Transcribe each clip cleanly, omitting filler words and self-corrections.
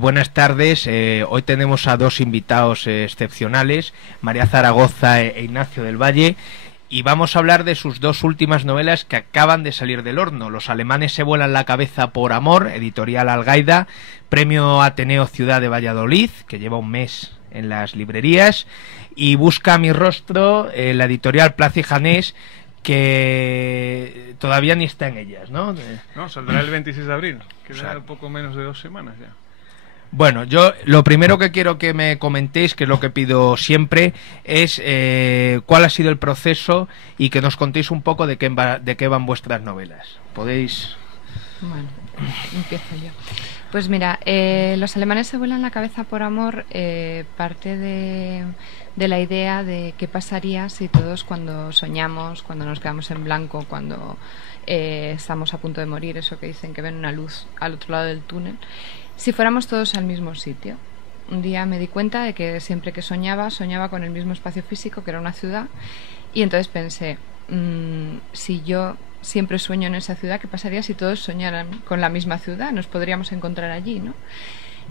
Buenas tardes. Hoy tenemos a dos invitados excepcionales, María Zaragoza e Ignacio del Valle, y vamos a hablar de sus dos últimas novelas que acaban de salir del horno. Los alemanes se vuelan la cabeza por amor, editorial Algaida, premio Ateneo Ciudad de Valladolid, que lleva un mes en las librerías, y Busca mi rostro, la editorial Plaza y Janés, que todavía ni está en ellas, ¿no? No, saldrá el 26 de abril, que será un poco menos de 2 semanas ya. Bueno, yo lo primero que quiero que me comentéis, que es lo que pido siempre, es cuál ha sido el proceso y que nos contéis un poco de qué van vuestras novelas. ¿Podéis...? Bueno, empiezo yo. Pues mira, Los alemanes se vuelan la cabeza por amor parte de la idea de qué pasaría si todos, cuando soñamos, cuando nos quedamos en blanco, cuando estamos a punto de morir, eso que dicen que ven una luz al otro lado del túnel, si fuéramos todos al mismo sitio. Un día me di cuenta de que siempre que soñaba con el mismo espacio físico, que era una ciudad, y entonces pensé, si yo siempre sueño en esa ciudad, ¿qué pasaría si todos soñaran con la misma ciudad? Nos podríamos encontrar allí, ¿no?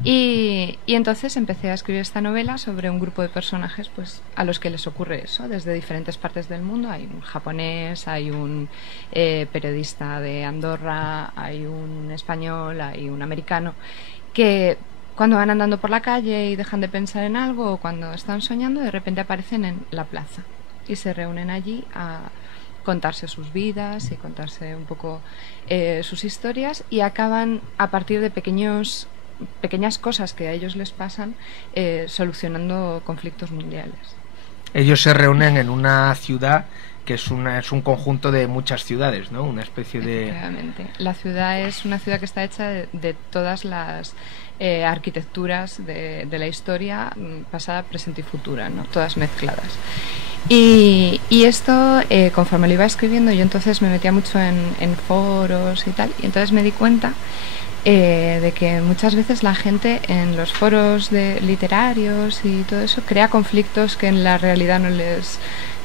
Y entonces empecé a escribir esta novela sobre un grupo de personajes, pues, a los que les ocurre eso, desde diferentes partes del mundo. Hay un japonés, hay un periodista de Andorra, hay un español, hay un americano, que cuando van andando por la calle y dejan de pensar en algo, o cuando están soñando, de repente aparecen en la plaza y se reúnen allí a contarse sus vidas y contarse un poco sus historias, y acaban, a partir de pequeñas cosas que a ellos les pasan, solucionando conflictos mundiales. Ellos se reúnen en una ciudad que es un conjunto de muchas ciudades, ¿no? Una especie de... Efectivamente. La ciudad es una ciudad que está hecha de todas las arquitecturas de la historia, pasada, presente y futura, ¿no? Todas mezcladas. Y esto, conforme lo iba escribiendo, yo entonces me metía mucho en foros y tal, y entonces me di cuenta de que muchas veces la gente en los foros literarios y todo eso crea conflictos que en la realidad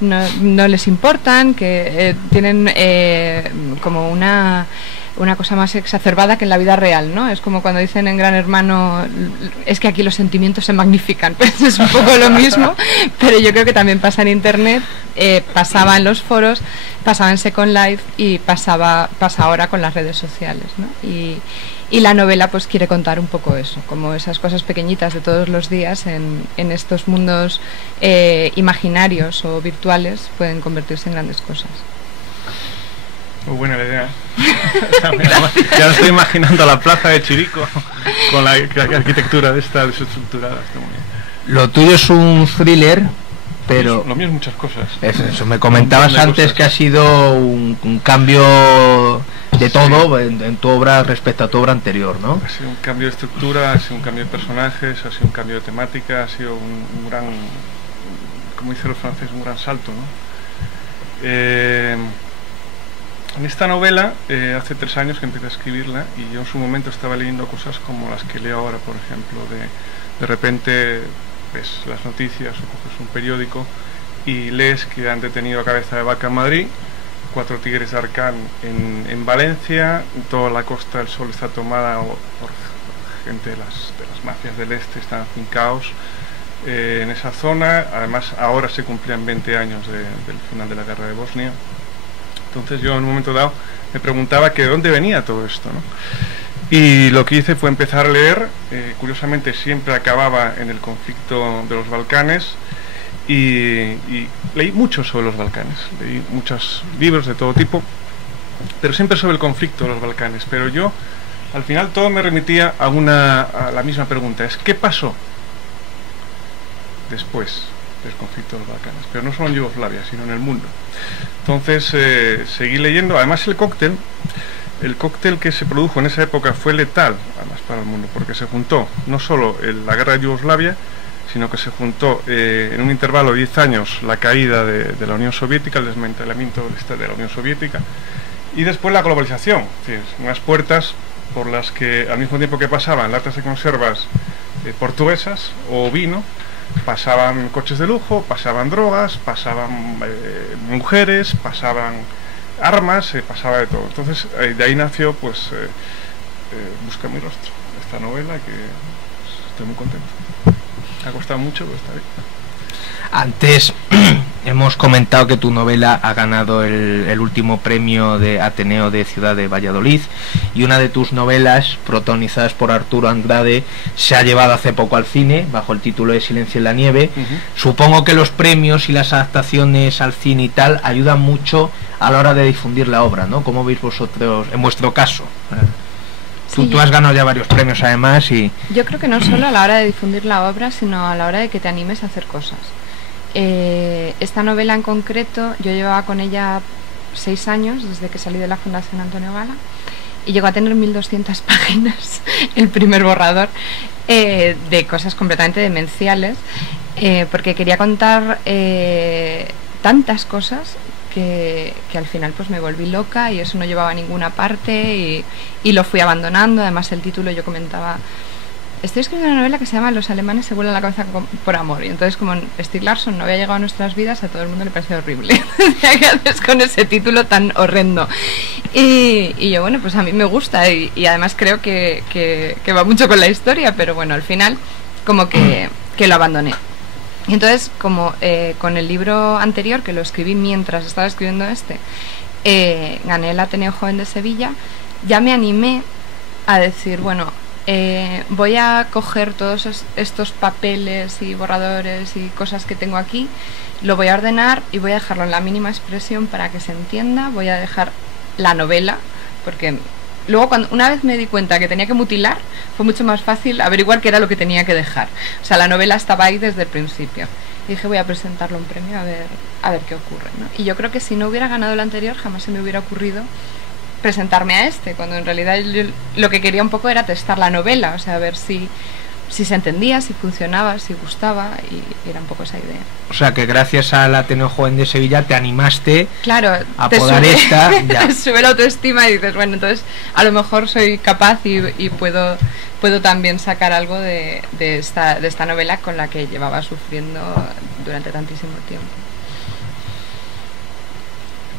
no les importan, que tienen como una cosa más exacerbada que en la vida real, ¿no? Es como cuando dicen en Gran Hermano, es que aquí los sentimientos se magnifican. Pues es un poco lo mismo, pero yo creo que también pasa en Internet, pasaba en los foros, pasaba en Second Life y pasa ahora con las redes sociales, ¿no? Y la novela pues quiere contar un poco eso, como esas cosas pequeñitas de todos los días en estos mundos imaginarios o virtuales pueden convertirse en grandes cosas. Muy buena la idea. Ya me estoy imaginando la plaza de Chirico con la arquitectura de esta desestructurada. Lo tuyo es un thriller, pero... Lo mío es muchas cosas. Eso me comentabas antes, que ha sido un cambio de todo en tu obra respecto a tu obra anterior, ¿no? Ha sido un cambio de estructura, ha sido un cambio de personajes, ha sido un cambio de temática, ha sido un gran, como dicen los franceses, un gran salto, ¿no? En esta novela, hace 3 años que empecé a escribirla, y yo en su momento estaba leyendo cosas como las que leo ahora, por ejemplo, de repente ves las noticias o coges un periódico y lees que han detenido a Cabeza de Vaca en Madrid, 4 tigres de Arcán en Valencia, toda la Costa del Sol está tomada por gente de las mafias del este, están afincados en esa zona. Además, ahora se cumplían 20 años del final de la guerra de Bosnia. Entonces yo en un momento dado me preguntaba que de dónde venía todo esto, ¿no? Y lo que hice fue empezar a leer, curiosamente siempre acababa en el conflicto de los Balcanes, y leí mucho sobre los Balcanes, leí muchos libros de todo tipo, pero siempre sobre el conflicto de los Balcanes. Pero yo, al final, todo me remitía a la misma pregunta, es ¿qué pasó después del conflicto de los Balcanes? Pero no solo en Yugoslavia, sino en el mundo. Entonces seguí leyendo. Además el cóctel que se produjo en esa época fue letal, además, para el mundo, porque se juntó no solo la guerra de Yugoslavia, sino que se juntó en un intervalo de 10 años la caída de la Unión Soviética, el desmantelamiento de la Unión Soviética, y después la globalización, es decir, unas puertas por las que al mismo tiempo que pasaban latas de conservas portuguesas o vino, pasaban coches de lujo, pasaban drogas, pasaban mujeres, pasaban armas, pasaba de todo. Entonces de ahí nació pues Busca mi rostro, esta esta novela, que estoy muy contento. Ha costado mucho, pero está bien. Antes hemos comentado que tu novela ha ganado el último premio de Ateneo de Ciudad de Valladolid, y una de tus novelas, protagonizadas por Arturo Andrade, se ha llevado hace poco al cine bajo el título de Silencio en la nieve. Supongo que los premios y las adaptaciones al cine y tal ayudan mucho a la hora de difundir la obra, ¿no? ¿Cómo veis vosotros en vuestro caso? Tú has ganado ya varios premios además, y yo creo que no solo a la hora de difundir la obra, sino a la hora de que te animes a hacer cosas. Esta novela en concreto, yo llevaba con ella 6 años desde que salí de la Fundación Antonio Gala, y llegó a tener 1200 páginas el primer borrador, de cosas completamente demenciales, porque quería contar tantas cosas que al final pues me volví loca, y eso no llevaba a ninguna parte, y lo fui abandonando. Además, el título, yo comentaba, estoy escribiendo una novela que se llama Los alemanes se vuelan la cabeza por amor, y entonces, como Stieg Larsson no había llegado a nuestras vidas, a todo el mundo le pareció horrible. ¿Qué haces con ese título tan horrendo? Y yo, bueno, pues a mí me gusta, y además creo que va mucho con la historia, pero bueno, al final como que lo abandoné. Y entonces, como con el libro anterior, que lo escribí mientras estaba escribiendo gané el Ateneo Joven de Sevilla, ya me animé a decir, bueno, voy a coger todos estos papeles y borradores y cosas que tengo aquí, lo voy a ordenar y voy a dejarlo en la mínima expresión para que se entienda. Voy a dejar la novela, porque luego, una vez me di cuenta que tenía que mutilar, fue mucho más fácil averiguar qué era lo que tenía que dejar. O sea, la novela estaba ahí desde el principio. Y dije, voy a presentarlo a un premio a ver qué ocurre, ¿no? Y yo creo que si no hubiera ganado el anterior, jamás se me hubiera ocurrido presentarme a cuando en realidad yo lo que quería un poco era testar la novela, o sea, ver si se entendía, si funcionaba, si gustaba, y era un poco esa idea. O sea, que gracias al Ateneo Joven de Sevilla te animaste, claro, a podar esta. Te sube la autoestima y dices, bueno, entonces a lo mejor soy capaz y puedo también sacar algo de esta novela con la que llevaba sufriendo durante tantísimo tiempo.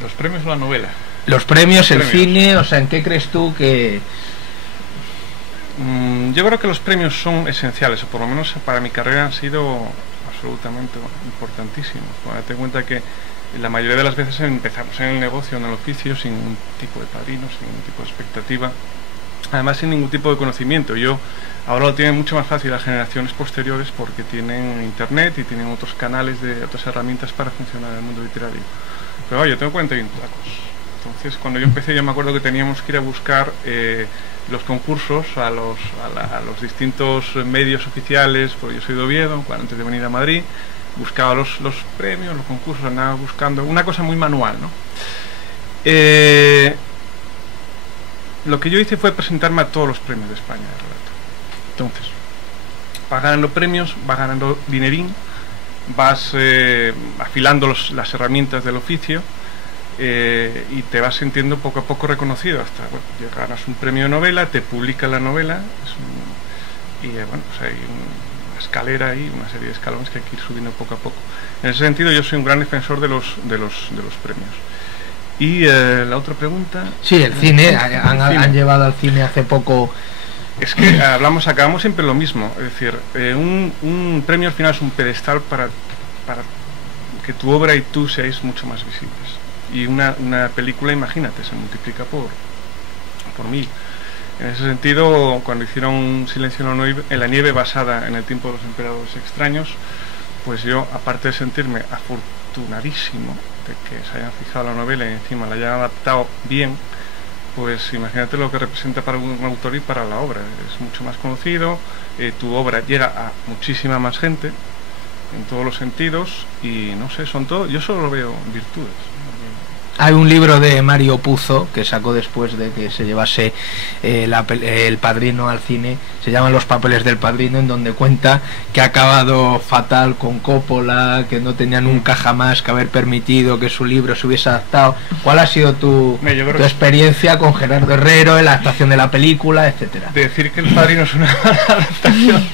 ¿Los premios o la novela? Los premios, el cine, o sea, ¿en qué crees tú que...? Yo creo que los premios son esenciales, o por lo menos para mi carrera han sido absolutamente importantísimos. Bueno, ten en cuenta que la mayoría de las veces empezamos en el negocio, en el oficio, sin ningún tipo de padrino, sin ningún tipo de expectativa, además sin ningún tipo de conocimiento. Ahora lo tienen mucho más fácil las generaciones posteriores, porque tienen internet y tienen otros canales, otras herramientas para funcionar en el mundo literario. Pero yo tengo 41 tacos. Entonces, cuando yo empecé, yo me acuerdo que teníamos que ir a buscar los concursos a los distintos medios oficiales, porque yo soy de Oviedo, antes de venir a Madrid, buscaba los premios, los concursos, andaba buscando, una cosa muy manual, ¿no? Lo que yo hice fue presentarme a todos los premios de España de relato. Entonces, vas ganando premios, vas ganando dinerín, vas afilando las herramientas del oficio, y te vas sintiendo poco a poco reconocido hasta, bueno, ganas un premio de novela, te publica la novela, y bueno, pues hay una escalera ahí, una serie de escalones que hay que ir subiendo poco a poco. En ese sentido, yo soy un gran defensor de los premios. Y la otra pregunta... Sí, el cine, han llevado al cine hace poco... Es que acabamos siempre lo mismo, es decir, un premio al final es un pedestal para que tu obra y tú seáis mucho más visibles. Y una película, imagínate, se multiplica por 1000. En ese sentido, cuando hicieron Silencio en la nieve, basada en El tiempo de los emperadores extraños, pues yo, aparte de sentirme afortunadísimo de que se hayan fijado la novela y encima la hayan adaptado bien, pues imagínate lo que representa para un autor y para la obra. Es mucho más conocido, tu obra llega a muchísima más gente en todos los sentidos, y no sé, yo solo veo virtudes. Hay un libro de Mario Puzo que sacó después de que se llevase El Padrino al cine, se llama Los papeles del Padrino, en donde cuenta que ha acabado fatal con Coppola, que no tenía nunca jamás que haber permitido que su libro se hubiese adaptado. ¿Cuál ha sido tu experiencia con Gerardo Herrero en la adaptación de la película, etcétera? Decir que El Padrino es una mala adaptación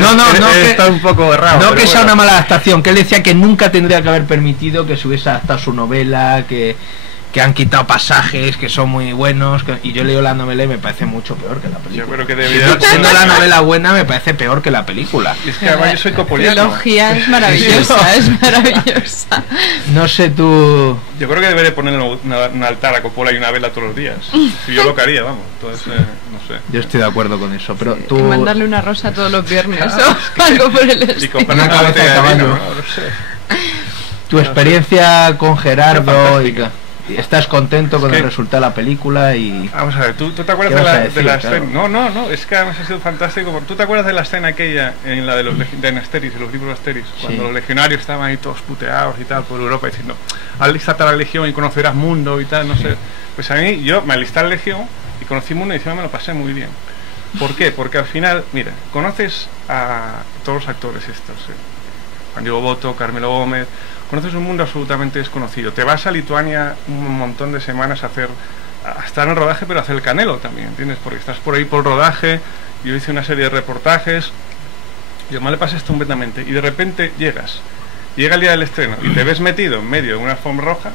no, está un poco errado. No que sea una mala adaptación, que él decía que nunca tendría que haber permitido que se hubiese adaptado su novela, que que han quitado pasajes que son muy buenos, y yo leo la novela y me parece mucho peor que la película. Yo creo que debería... Siendo la novela buena, me parece peor que la película. Es que además yo soy copoliano. La trilogía es maravillosa, es maravillosa. No sé tú... Yo creo que debería poner un altar a Coppola y una vela todos los días. Si yo lo que haría, vamos. Entonces, no sé. Yo estoy de acuerdo con eso, pero tú... Y mandarle una rosa todos los viernes o algo por el estilo. Y comprar una cabeza de caballo, ¿no? No sé. Tu experiencia con Gerardo y estás contento con el resultado de la película y... Vamos a ver, ¿tú te acuerdas de la escena? No, es que además ha sido fantástico. ¿Tú te acuerdas de la escena aquella en la de los de Asteris, en los libros de Asteris? Cuando los legionarios estaban ahí todos puteados y tal por Europa diciendo, alístate a la legión y conocerás mundo y tal, no sé. Pues a mí, yo me alisté a la legión y conocí mundo y encima me lo pasé muy bien. ¿Por qué? Porque al final, mira, conoces a todos los actores estos, Juan Diego Botto, Carmelo Gómez, conoces un mundo absolutamente desconocido. Te vas a Lituania un montón de semanas a estar en el rodaje, pero a hacer el canelo también, ¿entiendes? Porque estás por ahí por el rodaje, yo hice una serie de reportajes, y además le pasé estupendamente, y de repente llega el día del estreno, y te ves metido en medio de una alfombra roja,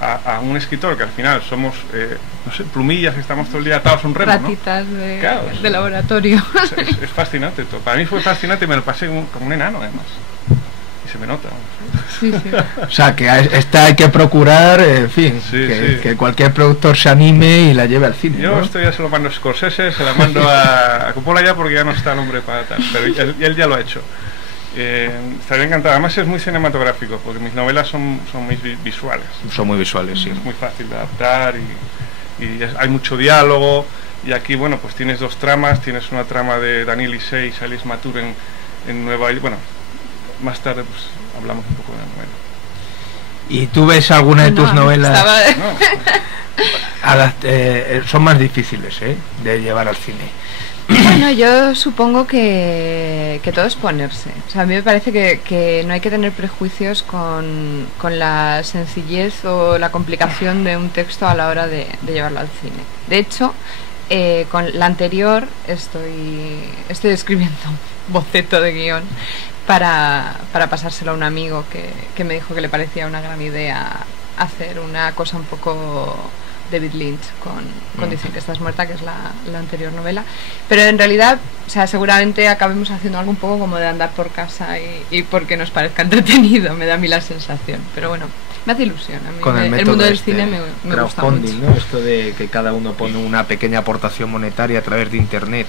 a un escritor que al final somos, no sé, plumillas que estamos todo el día atados a un remo, ratitas, ¿no? De laboratorio. Es fascinante todo. Para mí fue fascinante y me lo pasé como un enano, además. Y se me nota. Sí. O sea, que esta hay que procurar, en fin, que cualquier productor se anime y la lleve al cine. Yo esto ya se lo mando a Scorsese, se la mando a Coppola ya porque ya no está el hombre para tal, pero él ya lo ha hecho. Estaría encantado. Además es muy cinematográfico porque mis novelas son muy visuales. Son muy visuales, sí. Es muy fácil de adaptar y hay mucho diálogo. Y aquí, bueno, pues tienes dos tramas. Tienes una trama de Daniel Isay y Salis Matur en Nueva York. Bueno, más tarde pues hablamos un poco de la novela. ¿Y tú ves alguna de tus novelas? No. Son más difíciles, de llevar al cine. Bueno, yo supongo que todo es ponerse. O sea, a mí me parece que no hay que tener prejuicios con la sencillez o la complicación de un texto a la hora de llevarlo al cine. De hecho, con la anterior estoy escribiendo un boceto de guión para pasárselo a un amigo que me dijo que le parecía una gran idea hacer una cosa un poco David Lynch con Dicen que estás muerta, que es la anterior novela, pero en realidad, o sea, seguramente acabemos haciendo algo un poco como de andar por casa y porque nos parezca entretenido, me da a mí la sensación, pero bueno, me hace ilusión. A mí con el mundo del cine me gusta mucho, ¿no? Esto de que cada uno pone una pequeña aportación monetaria a través de internet.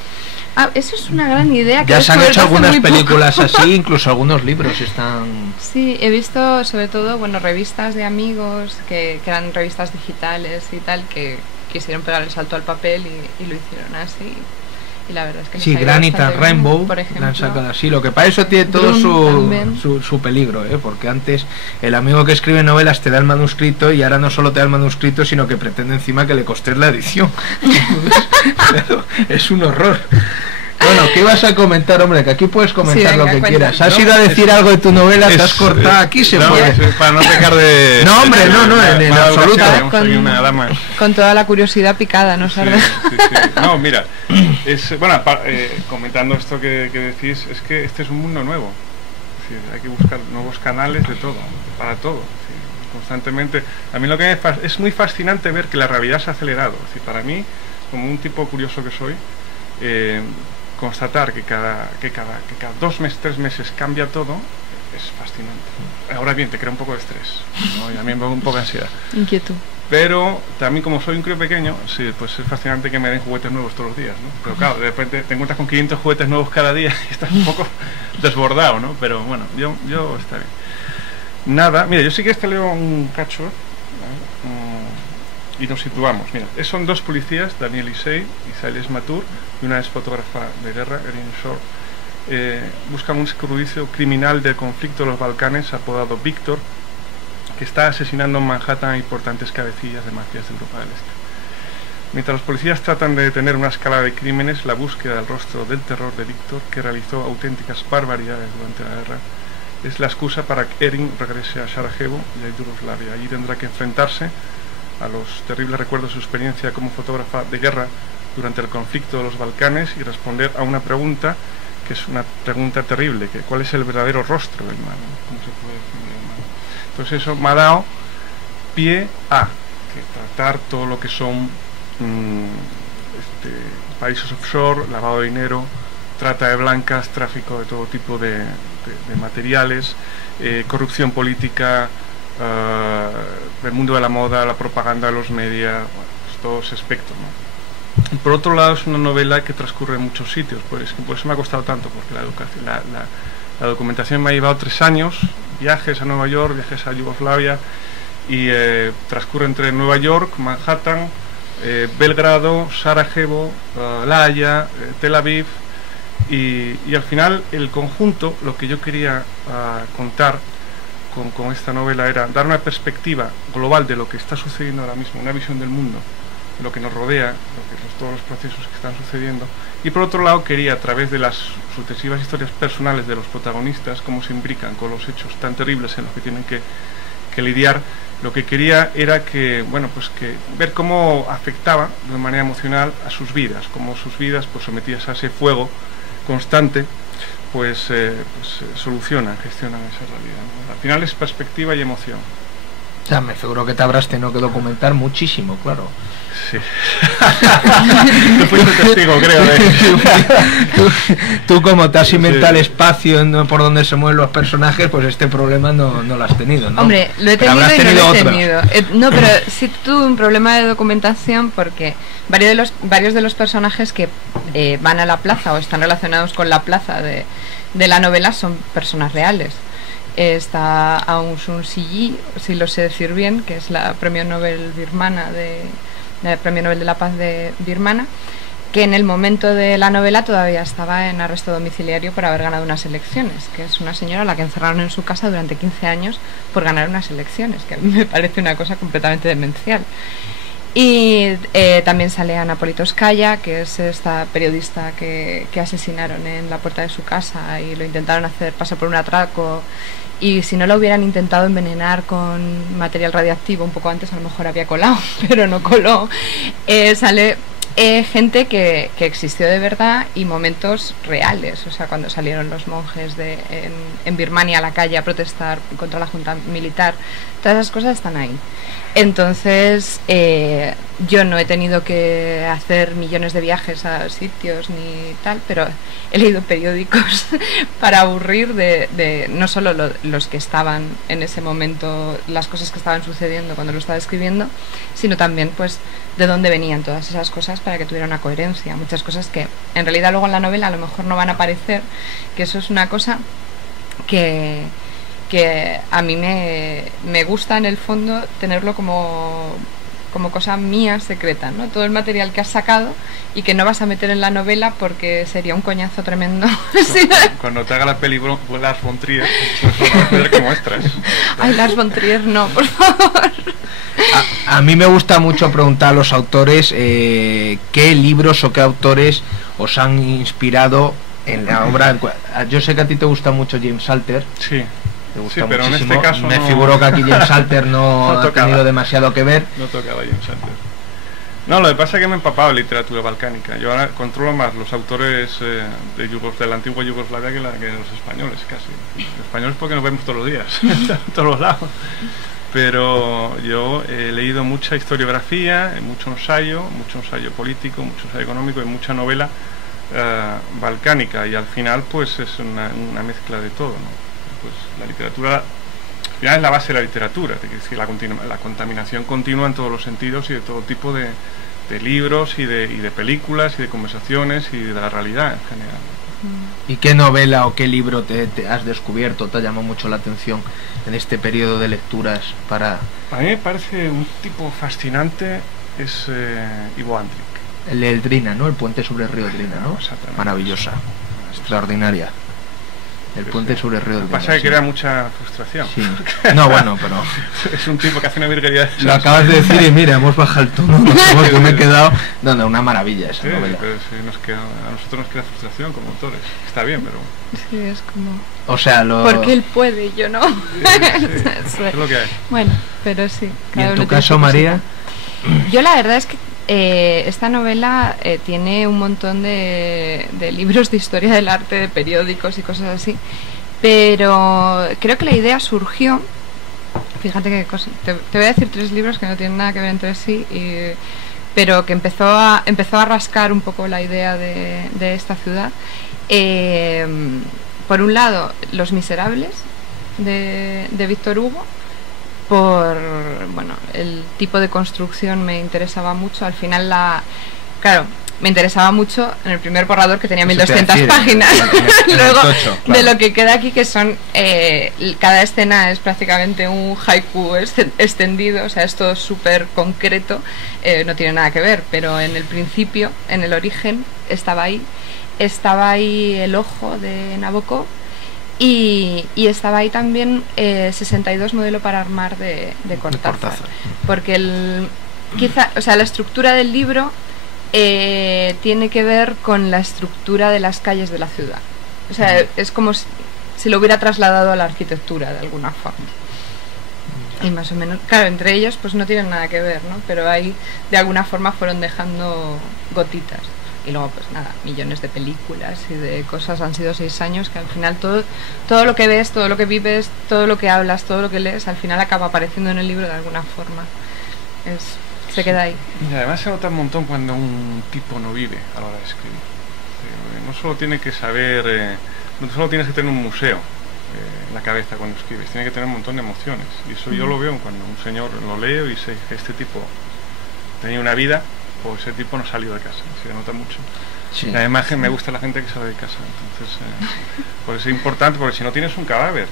Eso es una gran idea. Ya se han hecho algunas películas así, incluso algunos libros están... Sí, he visto sobre todo, bueno, revistas de amigos que eran revistas digitales y tal, que quisieron pegar el salto al papel y lo hicieron así. Y la verdad es que sí, Granite and Rainbow por ejemplo, la han sacado así. Lo que para eso tiene todo su peligro, porque antes el amigo que escribe novelas te da el manuscrito y ahora no solo te da el manuscrito, sino que pretende encima que le costes la edición. Es un horror. Bueno, ¿qué ibas a comentar, hombre? Que aquí puedes comentar lo que quieras. ¿Has ido a decir algo de tu novela? ¿Te has cortado? Aquí se puede. Para no pecar de... No, hombre, no, en absoluto. Con toda la curiosidad picada, ¿no, Sarda? Sí. No, mira, bueno, comentando esto que decís, es que este es un mundo nuevo. Es decir, hay que buscar nuevos canales de todo, para todo. Constantemente. A mí lo que es muy fascinante ver que la realidad se ha acelerado. Es decir, para mí, como un tipo curioso que soy, constatar que cada 2 meses, 3 meses cambia todo es fascinante. Ahora bien, te crea un poco de estrés, ¿no? Y a mí me da un poco de ansiedad. Inquietud. Pero también, como soy un crío pequeño, sí, pues es fascinante que me den juguetes nuevos todos los días, ¿no? Pero claro, de repente te encuentras con 500 juguetes nuevos cada día y estás un poco desbordado, ¿no? Pero bueno, yo está bien. Nada, mira, yo sí que leo un cacho, y nos situamos. Mira, son 2 policías, Daniel Isay y Salis Matur, y una es fotógrafa de guerra, Erin Shore. Buscan un servicio criminal del conflicto de los Balcanes apodado Víctor, que está asesinando en Manhattan a importantes cabecillas de mafias de Europa del Este. Mientras los policías tratan de detener una escalada de crímenes, la búsqueda del rostro del terror de Víctor, que realizó auténticas barbaridades durante la guerra, es la excusa para que Erin regrese a Sarajevo y a Yugoslavia. Allí tendrá que enfrentarse a los terribles recuerdos de su experiencia como fotógrafa de guerra durante el conflicto de los Balcanes y responder a una pregunta que es una pregunta terrible, que ¿cuál es el verdadero rostro del mal? ¿Cómo se puede definir el mal? Entonces eso me ha dado pie a tratar todo lo que son países offshore, lavado de dinero, trata de blancas, tráfico de todo tipo de materiales, corrupción política, el mundo de la moda, la propaganda, los medios, pues todo ese espectro, ¿no? Y por otro lado es una novela que transcurre en muchos sitios, por eso me ha costado tanto, porque la documentación me ha llevado 3 años, viajes a Nueva York, viajes a Yugoslavia, y transcurre entre Nueva York, Manhattan, Belgrado, Sarajevo, La Haya, Tel Aviv, y al final el conjunto, lo que yo quería contar con esta novela era dar una perspectiva global de lo que está sucediendo ahora mismo, una visión del mundo, de lo que nos rodea, todos los procesos que están sucediendo, y por otro lado quería, a través de las sucesivas historias personales de los protagonistas, cómo se imbrican con los hechos tan terribles en los que tienen que lidiar, lo que quería era que ver cómo afectaba de manera emocional a sus vidas, cómo sus vidas, pues sometidas a ese fuego constante, solucionan, gestionan esa realidad, ¿no? Al final es perspectiva y emoción. O sea, me figuro que te habrás tenido que documentar muchísimo, claro. Sí. Tú fuiste testigo, creo. Tú como te has inventado el espacio por donde se mueven los personajes, pues este problema no lo has tenido, ¿no? Hombre, lo he tenido y no lo he tenido. No, pero sí tuve un problema de documentación porque varios de los personajes que van a la plaza o están relacionados con la plaza de la novela son personas reales. Está Aung San Suu Kyi, si lo sé decir bien, que es la premio Nobel birmana Premio Nobel de la Paz de birmana, que en el momento de la novela todavía estaba en arresto domiciliario por haber ganado unas elecciones, que es una señora a la que encerraron en su casa durante 15 años por ganar unas elecciones, que a mí me parece una cosa completamente demencial. Y también sale Ana Politkovskaya, que es esta periodista que asesinaron en la puerta de su casa y lo intentaron hacer pasar por un atraco, y si no lo hubieran intentado envenenar con material radiactivo un poco antes, a lo mejor había colado, pero no coló. Sale gente que existió de verdad y momentos reales, o sea, cuando salieron los monjes en Birmania a la calle a protestar contra la junta militar, todas esas cosas están ahí. Entonces yo no he tenido que hacer millones de viajes a sitios ni tal, pero he leído periódicos para aburrir de no solo los que estaban en ese momento, las cosas que estaban sucediendo cuando lo estaba escribiendo, sino también pues de dónde venían todas esas cosas para que tuviera una coherencia. Muchas cosas que en realidad luego en la novela a lo mejor no van a aparecer, que eso es una cosa que a mí me gusta en el fondo tenerlo como cosa mía secreta, ¿no? Todo el material que has sacado y que no vas a meter en la novela porque sería un coñazo tremendo. Cuando te haga la peli Lars von Trier, pues vas a ver que muestras. Ay, Lars von Trier no, por favor. A mí me gusta mucho preguntar a los autores qué libros o qué autores os han inspirado en la obra. Yo sé que a ti te gusta mucho James Salter. Sí. Te gusta pero muchísimo. En este caso me figuro que aquí James Salter no ha tenido demasiado que ver. No tocaba James Salter. No, lo que pasa es que me he empapado de literatura balcánica. Yo ahora controlo más los autores de la antigua Yugoslavia que los españoles, casi. Los españoles porque nos vemos todos los días, en todos los lados. Pero yo he leído mucha historiografía, mucho ensayo político, mucho ensayo económico y mucha novela balcánica, y al final pues es una mezcla de todo, ¿no? Pues la literatura al final es la base de la literatura, es decir, la contaminación continua en todos los sentidos y de todo tipo de libros y de películas y de conversaciones y de la realidad en general. ¿Y qué novela o qué libro te has descubierto, te ha llamado mucho la atención en este periodo de lecturas para...? A mí me parece un tipo fascinante, es Ivo Andrić. El del Drina, ¿no? El puente sobre el río Drina, ¿no? Exactamente. Maravillosa, extraordinaria. El puente sobre el río Drina. Pasa que crea mucha frustración. Sí. No, bueno, pero... es un tipo que hace una virguería. Lo acabas de decir y mira, hemos bajado el tono, porque me he quedado... No, una maravilla esa novela. Pero sí, a nosotros nos crea frustración como autores. Está bien, pero... Sí, es como... O sea, porque él puede y yo no. Sí, es lo que hay. Bueno, pero sí. ¿Y en tu caso, María? Yo la verdad es que esta novela tiene un montón de libros de historia del arte, de periódicos y cosas así, pero creo que la idea surgió Fíjate que te voy a decir 3 libros que no tienen nada que ver entre sí, pero que empezó a rascar un poco la idea de esta ciudad. Por un lado, Los Miserables, de Víctor Hugo. Por el tipo de construcción me interesaba mucho. Al final claro, me interesaba mucho en el primer borrador, que tenía 1200 páginas. Luego, claro, de lo que queda aquí, que son cada escena es prácticamente un haiku extendido, o sea, es todo súper concreto, no tiene nada que ver, pero en el principio, en el origen, estaba ahí el ojo de Nabokov. Y estaba ahí también 62 modelo para armar de Cortázar. Porque la estructura del libro tiene que ver con la estructura de las calles de la ciudad. O sea, es como si lo hubiera trasladado a la arquitectura de alguna forma. Y más o menos, claro, entre ellos pues no tienen nada que ver, ¿no? Pero ahí de alguna forma fueron dejando gotitas. Y luego pues nada, millones de películas y de cosas. Han sido 6 años que al final todo lo que ves, todo lo que vives, todo lo que hablas, todo lo que lees, al final acaba apareciendo en el libro de alguna forma. Se queda ahí. Y además se nota un montón cuando un tipo no vive a la hora de escribir. No solo tiene que saber, no solo tienes que tener un museo en la cabeza cuando escribes, tiene que tener un montón de emociones. Y eso yo lo veo cuando un señor lo leo y sé que este tipo tenía una vida, o ese tipo no salió de casa, se nota mucho. Sí. Además me gusta la gente que sale de casa, entonces pues es importante, porque si no tienes un cadáver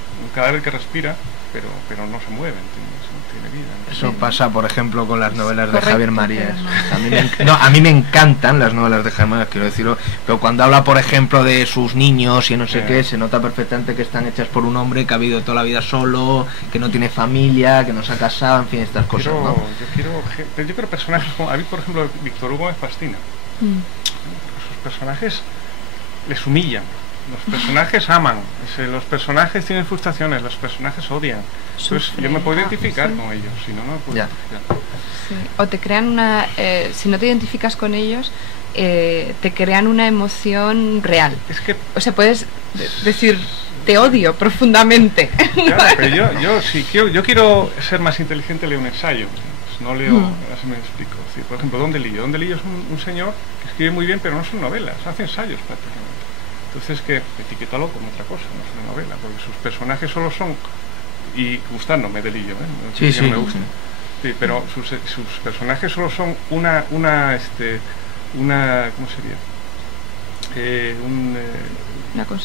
que respira, pero no se mueve, ¿entiendes? No tiene vida. Eso pasa, por ejemplo, con las novelas de Javier Marías. A mí me encantan las novelas de Javier Marías, quiero decirlo, pero cuando habla, por ejemplo, de sus niños y no sé qué, se nota perfectamente que están hechas por un hombre que ha vivido toda la vida solo, que no tiene familia, que no se ha casado, en fin, estas cosas, ¿no? Yo quiero personajes como, a mí, por ejemplo, Víctor Hugo me fascina. Sus personajes les humillan. Los personajes aman, los personajes tienen frustraciones, los personajes odian. Entonces yo me puedo identificar con ellos, si no, no me puedo identificar. Sí. O te crean si no te identificas con ellos, te crean una emoción real. Es que, o sea, puedes decir, te odio profundamente. Claro, pero yo quiero ser más inteligente, leo un ensayo. No leo, así me explico. Sí, por ejemplo, Don DeLillo. Don DeLillo es un señor que escribe muy bien, pero no son novelas, hace ensayos prácticamente. Entonces, que etiquétalo como otra cosa, no es una novela, porque sus personajes solo son, y gustándome DeLillo, sí, no me gusta, sí, pero sus personajes solo son una ¿cómo sería?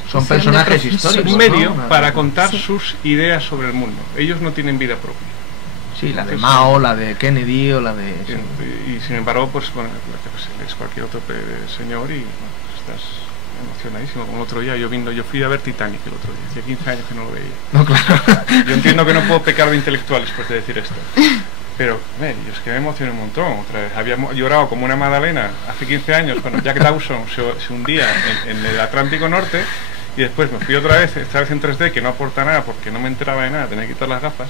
Son personajes históricos, un medio para contar sus ideas sobre el mundo. Ellos no tienen vida propia. Sí, la de Mao, la de Kennedy o la de... Y sin embargo, pues bueno, es cualquier otro señor y estás emocionadísimo. Como el otro día yo fui a ver Titanic el otro día, hacía 15 años que no lo veía. No, claro. Yo entiendo que no puedo pecar de intelectual después de decir esto, pero yo es que me emocioné un montón. Otra vez había llorado como una magdalena hace 15 años cuando Jack Dawson se hundía en el Atlántico Norte, y después me fui otra vez, esta vez en 3D, que no aporta nada porque no me enteraba de nada, tenía que quitar las gafas.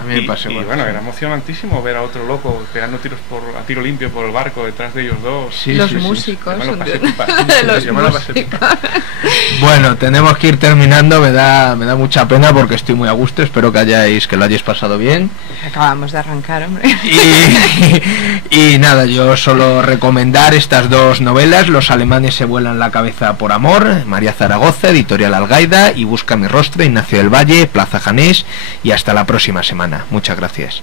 A mí me pasó igual. Y bueno, era emocionantísimo ver a otro loco pegando tiros a tiro limpio por el barco detrás de ellos dos. Sí, los músicos. Yo me lo pasé pipa. Bueno, tenemos que ir terminando, me da mucha pena porque estoy muy a gusto, espero que lo hayáis pasado bien. Acabamos de arrancar, hombre. Y nada, yo solo recomendar estas 2 novelas, Los alemanes se vuelan la cabeza por amor, María Zaragoza, Editorial Algaida, y Busca mi rostro, Ignacio del Valle, Plaza Janés, y hasta la próxima semana. Muchas gracias.